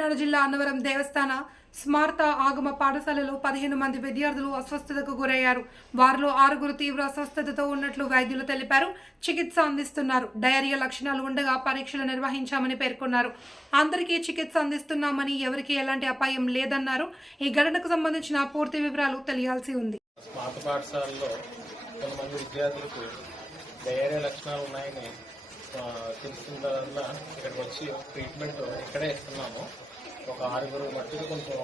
కాకినాడ జిల్లా అన్నవరం దేవస్థాన స్మార్త ఆగమ పాఠశాలలో 15 మంది విద్యార్థులు అస్వస్థతకు గురయ్యారు. వారిలో 6 తీవ్ర అస్వస్థతతో ఉన్నట్లు వైద్యులు తెలిపారు. చికిత్స అందిస్తున్నారు. డయేరియా లక్షణాలు ఉండగా పరీక్షలు నిర్వహించామని పేర్కొన్నారు. అందరికీ చికిత్స అందిస్తున్నామని, ఎవరికీ ఎలాంటి అపాయం లేదన్నారు. ఈ ఘటనకు సంబంధించిన పూర్తి వివరాలు తెలియాల్సి ఉంది. స్మార్త పాఠశాలలో కొంతమంది విద్యార్థులకు డయేరియా లక్షణాలు ఉన్నాయని తెలుస్తున్న వల్ల ఇక్కడికి వచ్చి ట్రీట్మెంట్ ఇక్కడే ఇస్తున్నాము. ఒక 6 మట్టుకు కొంచెం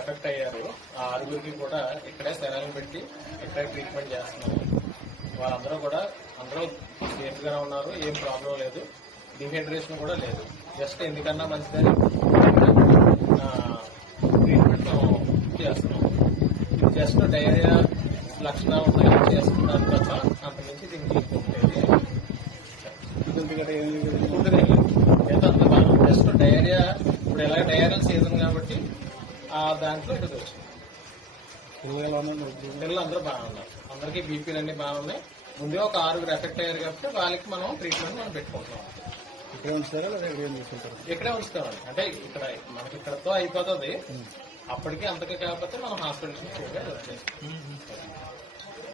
ఎఫెక్ట్ అయ్యారు. ఆ 6కి కూడా ఇక్కడే సెలైన్ పెట్టి ఇక్కడే ట్రీట్మెంట్ చేస్తున్నాము. వాళ్ళందరూ కూడా అందరూ సేఫ్గానే ఉన్నారు. ఏం ప్రాబ్లం లేదు. డిహైడ్రేషన్ కూడా లేదు. జస్ట్ ఎందుకన్నా మంచిదని ట్రీట్మెంట్ చేస్తున్నాము. ఇది జస్ట్ డయేరియా లక్షణాలు ఉన్నాయని చేస్తున్నారు తప్ప అంతకుమించి దీనికి జస్ట్ డయేరియా ఇప్పుడు ఎలా డయేరియల్ సీజన్ కాబట్టి దాంట్లో ఇటు వచ్చింది. పిల్లలు అందరూ బాగున్నారు. అందరికీ బీపీలు అన్ని బాగున్నాయి. ముందే ఒక 6 ఎఫెక్ట్ అయ్యారు కాబట్టి వాళ్ళకి మనం ట్రీట్మెంట్ మనం పెట్టుకుంటాం. ఇక్కడే ఉంచుతారా లేదా ఇక్కడే ఉంచుతామండి. అంటే ఇక్కడ మనకి ఇక్కడతో అయిపోతుంది. అప్పటికి అంతకే కాకపోతే మనం హాస్పిటల్కి వచ్చేస్తాం.